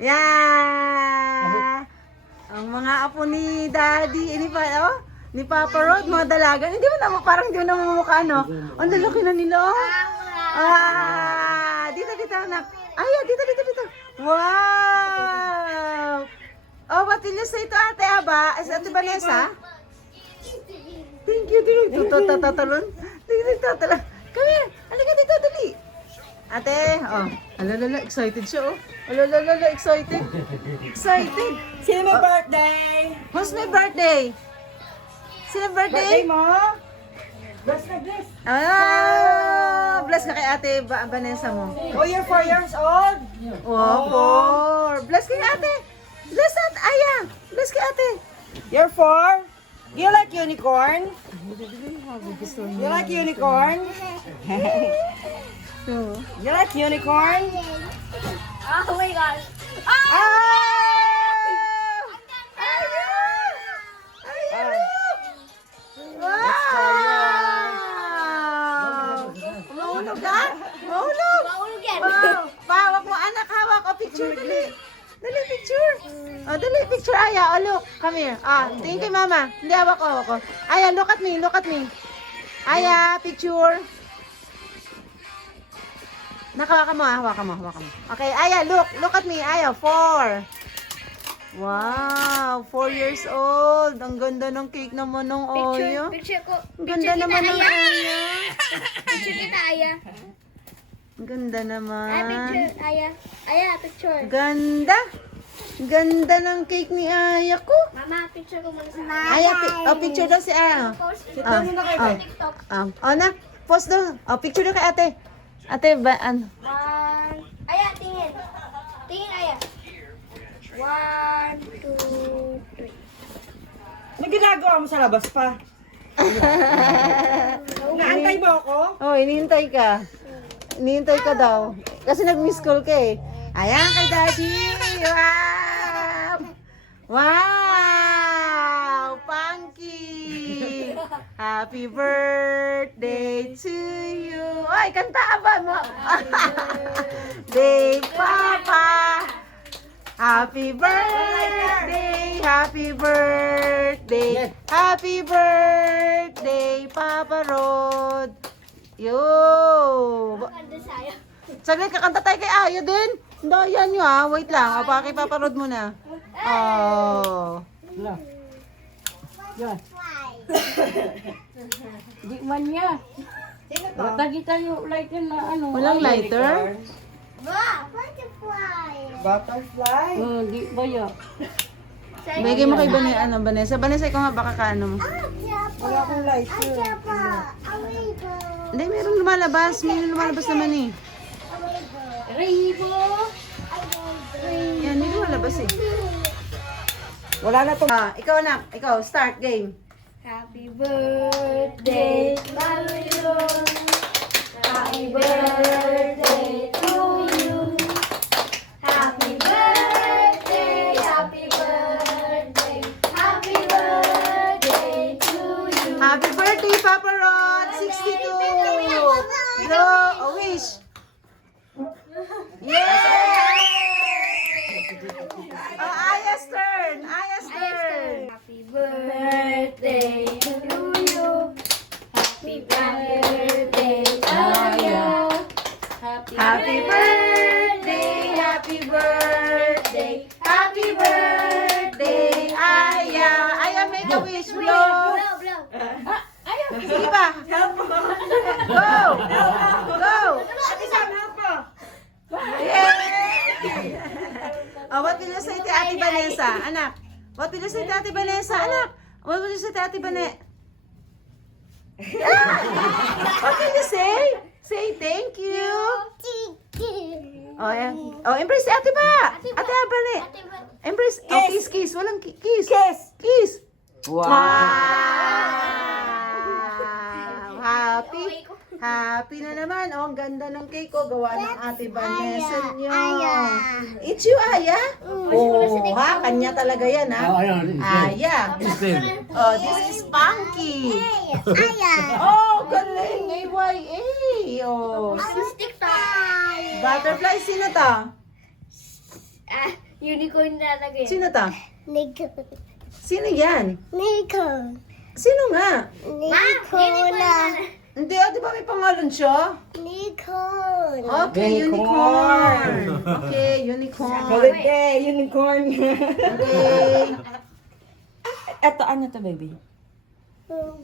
Yeah! Ang mga apo ni Daddy, ni Papa Rod, mga dalaga. Hindi mo naman, parang hindi mo naman mukha, no? Ang lalaki na nila, oh. Dito, anak. Dito. Wow! Oh, what will you say to Ate Aba? Ate Vanessa? Thank you. Tatalon. Come here. Halika dito, dali. Ate, alala, excited siya, oh. Alala, excited. Excited. Sino may birthday? Who's my birthday? Sino birthday? Birthday mo? Bless na bless. Bless ka kay Ate Vanessa mo. Oh, you're 4 years old? Oh, 4. Bless kay Ate. Bless at Aya. Bless kay Ate. You're 4? Do you like unicorn? You like unicorn? You like unicorn? Oh my gosh. Wow! Mahulog ka? Mahulog! Mahulog yan. Wow! Hawak mo, anak, hawak. O, picture, dali. Dali, picture. O, dali, picture, Aya. O, look, come here. Tingin kay mama. Hindi, hawak ko. Aya, look at me. Aya, picture. Nakawakan mo, hawakan mo. Okay, Aya, look at me. Aya, 4. Wow, 4 years old. Ang ganda ng cake naman ng Oyo. Picture ko. Ang ganda naman ng Aya. Picture kita, Aya. Ang ganda naman. Picture, Aya. Aya, picture. Ganda ng cake ni Aya ko. Mama, picture ko muna sa Aya, picture daw si Aya. post. Sita muna kayo. TikTok. Na, post daw. Picture daw kay ate. Ate, ano? 1. Aya, tingin. Tingin, Aya. 1, 2, 3. Ano ginagawa mo sa labas pa? Naantay mo ako? Oh, inihintay ka. Inihintay ka daw. Kasi nag-miss call ka eh. Ayan kay Daddy! Wow! Wow! Punky! Happy birthday to you! Ay, kanta ba mo? Day, Papa! Happy birthday! Happy birthday! Happy birthday, Papa Rod! Yo! Ganda sa'yo. Saglit, kakanta tayo kay Aya din. Dayan nyo ha. Wait lang. Pakipaparod mo na. Oh. Di man niya. Sino to? Tagi tayo lighter na ano. Walang lighter? Wow, butterfly. Butterfly? Di ba ya? Bigay mo kay Vanessa. Vanessa, ikaw nga baka kaano mo. Wala akong lighter. Hindi, mayroong lumalabas. Mayroong lumalabas naman eh. Rainbow. Yan, may lumalabas eh. Wala na to. Ikaw na. Ikaw, start game. Happy birthday to you. Happy birthday to you. Happy birthday, happy birthday, happy birthday to you. Happy birthday, Papa Rod! 62! Go! A wish! Yay! Oh, Aya's turn! Aya's turn! Happy birthday to you. Happy birthday, Aya. Happy birthday! Happy birthday! Happy birthday, Aya! Aya, make a wish, blow! Blow, blow. Sige pa! Go! Go! Yay! What will you say to Ate Vanessa? Anak, what will you say to Ate Vanessa? Anak, what will you say to Ate Vanessa? What will you say? Say thank you. Oh, yeah. Oh, embrace si Ate ba? Ate Abane. Embrace. Oh, kiss, kiss. Walang kiss. Kiss. Wow. Happy na naman. Oh, ang ganda ng cake ko. Gawa ng Ate Vanessa nyo. It's you, Aya? Oh, ha? Kanya talaga yan, ha? Aya. Oh, this is Punky. Oh, galing. AYA. Oh, Stick time. butterfly. Sino to? Unicorn nalagay. Sino ta? Nico. Sino yan? Nico. Sino nga? Nicola. Hindi, di ba may pangalan siya? Nicorn. Okay, unicorn. Okay, unicorn. Kulit eh, unicorn. Okay. Eto, ano to, baby?